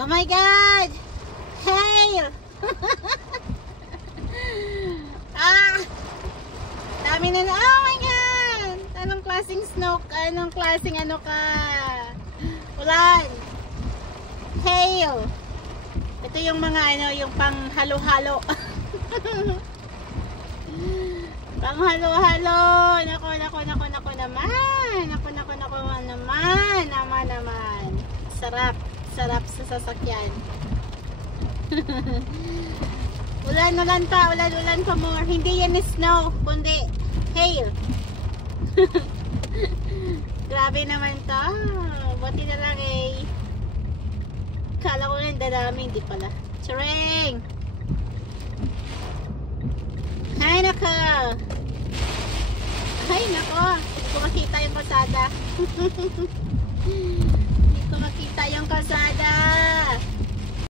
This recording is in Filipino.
Oh my God! Hail! Dami na na. Oh my God! Anong klaseng snow? Anong klaseng ano ka? Ulan! Hail! Ito yung mga ano, yung pang halo-halo. Pang halo-halo. Nako naman. Nako naman. Sarap sa sasakyan. Ulan pa more. Hindi yan snow, kundi hail. Grabe naman to. Buti na lang eh. Kala ko nga dadami, hindi pala. Tsareng! Hay nako! Hay nako! Hindi ko makita yung kalsada.